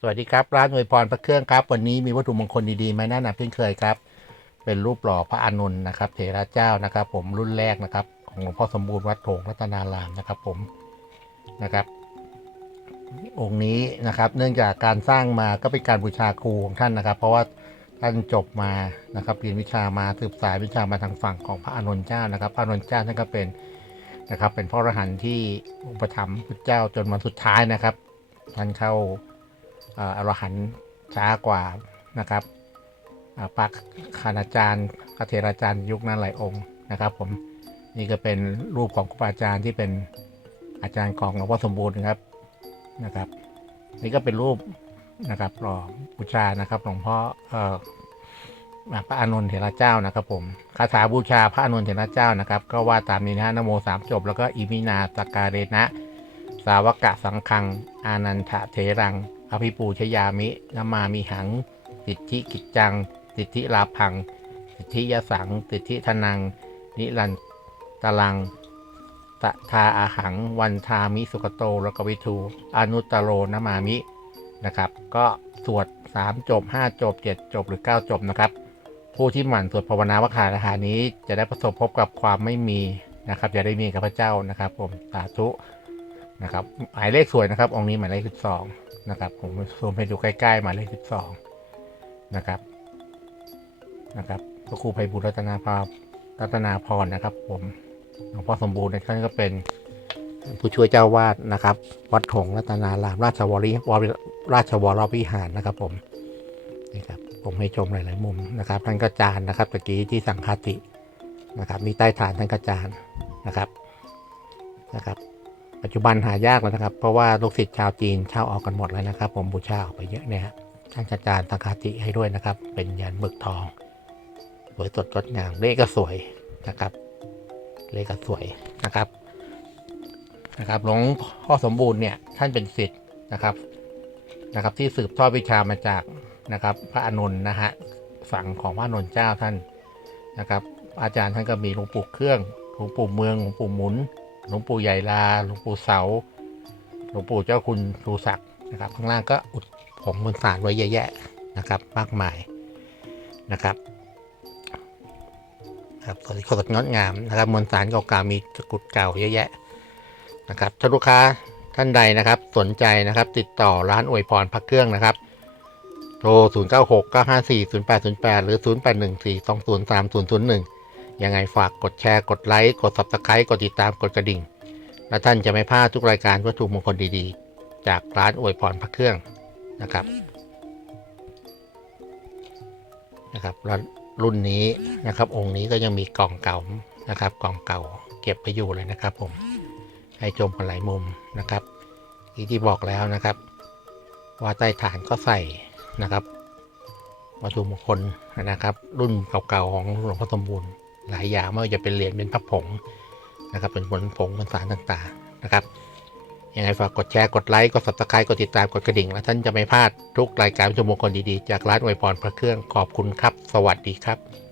สวัสดีครับ ร้านอวยพรพระเครื่องครับ วันนี้มีวัตถุมงคลดีๆมาแนะนำเช่นเคยครับ เป็นรูปหล่อพระอานนท์นะครับ เถระเจ้านะครับ ผมรุ่นแรกนะครับ ของหลวงพ่อสมบูรณ์วัดโถงรัตนารามนะครับ ผมนะครับ องค์นี้นะครับ เนื่องจากการสร้างมาก็เป็นการบูชาครูของท่านนะครับ เพราะว่าท่านจบมานะครับเรียนวิชามาสืบสายวิชามาทางฝั่งของพระอานนท์เจ้านะครับ พระอานนท์เจ้าท่านก็เป็นนะครับ เป็นพระอรหันต์ที่อุปถัมภ์พุทธเจ้าจนวันสุดท้ายนะครับท่านเข้า อ่ออรหันต์ช้ากว่านะครับอ่าปักคณาจารย์คเทราจารย์ยุคนั้นหลายองค์นะครับ ผมนี่ก็เป็นรูปของครูบาอาจารย์ที่เป็นอาจารย์ของหลวงพ่อสมบูรณ์ครับนะครับ นี่ก็เป็นรูปนะครับหล่อบูชานะครับหลวงพ่อเอ่อพระอานนท์เถระเจ้านะครับ ผมคาถาบูชาพระอานนท์เถระเจ้านะครับ ก็ว่าตามนี้นะฮะนโมสามจบ แล้วก็อิมินาตกาเรนะ สาวกะสังคัง อานันทะเถรัง อภิปูชยามินามามิหัง สิทธิกิจจัง สิทธิลาพัง สิทธิยสัง สิทธิธนัง นิรันตลังตะทาอาหัง วันทามิสุกโตแล้วก็วิทูอนุตโรนามามินะครับ ก็สวด 3 จบ 5 จบ 7 จบหรือ 9 จบนะครับ ผู้ที่หมั่นสวดภาวนาว่าคาถานี้ จะได้ประสบพบกับความไม่มีนะครับ จะได้มีกับพระเจ้านะครับ ผมสาธุ นะครับหมายเลขสวยนะครับ องค์นี้หมายเลขสิบสองนะครับ ผมซูมให้ดูใกล้ๆหมายเลขสิบสองนะครับนะครับพระครูไพบุญรัตนาภารัตนาพรนะครับ ผมหลวงพ่อสมบูรณ์ท่านก็เป็นผู้ช่วยเจ้าวาดนะครับ วัดถงรัตนารามราชวรีวรราชวรวิหารนะครับ ผมนี่ครับผมให้ชมหลาย ๆ มุมนะครับท่านก็จานนะครับตะกี้ที่สังฆาตินะครับมีใต้ฐานท่านก็จานนะครับนะครับ ปัจจุบันหายากแล้วนะครับ เพราะว่าลูกศิษย์ชาวจีนเช่าออกกันหมดแล้วนะครับ ผมบูชาออกไปเยอะเนี่ยครับท่านอาจารย์ตังคาติให้ด้วยนะครับ เป็นยันหมึกทองสวยสดงดงามเลขก็สวยนะครับ เลขก็สวยนะครับนะครับหลวงพ่อสมบูรณ์เนี่ยท่านเป็นศิษย์นะครับนะครับ ที่สืบทอดวิชามาจากนะครับ พระอานนนะฮะฝั่งของพระอานนเจ้าท่านนะครับ อาจารย์ท่านก็มีหลวงปู่เครื่องหลวงปู่เมืองหลวงปู่หมุน หลวงปู่ใหญ่ลาหลวงปู่เสาหลวงปู่เจ้าคุณชูศักดิ์นะครับ ข้างล่างก็อุดผงมวลสารไว้เยอะแยะนะครับ มากมายนะครับครับสวยสดงดงามนะครับมวลสารเก่าๆมีตะกุดเก่าเยอะแยะนะครับถ้าลูกค้าท่านใดนะครับ สนใจนะครับ ติดต่อร้านอวยพรพักเครื่องนะครับโทร 0 9 6 9 5 4 0 8 0 8 หรือ 0 8 1 4 2 0 3 0 0 1 ยังไงฝากกดแชร์กดไลค์กด subscribe กดติดตามกดกระดิ่ง และท่านจะไม่พลาดทุกรายการวัตถุมงคลดีๆ จากร้านอวยพรพระเครื่องนะครับนะครับแล้วรุ่นนี้นะครับองค์นี้ก็ยังมีกล่องเก่านะครับ กล่องเก่าเก็บไปอยู่เลยนะครับ ผมให้ชมกันหลายมุมนะครับที่ที่บอกแล้วนะครับ ว่าใต้ฐานก็ใส่นะครับวัตถุมงคลนะครับ รุ่นเก่าๆของหลวงพ่อสมบูรณ์ หลายอย่างไม่ว่าจะเป็นเหรียญเป็นพับผงนะครับ เป็นผลผงเป็นสารต่างๆนะครับยังไงฝากกดแชร์กดไลค์กดสับสไครต์กดติดตามกดกระดิ่ง แล้วท่านจะไม่พลาดทุกรายการชั่วโมงคลดีๆ จากร้านอวยพรพระเครื่องขอบคุณครับ สวัสดีครับ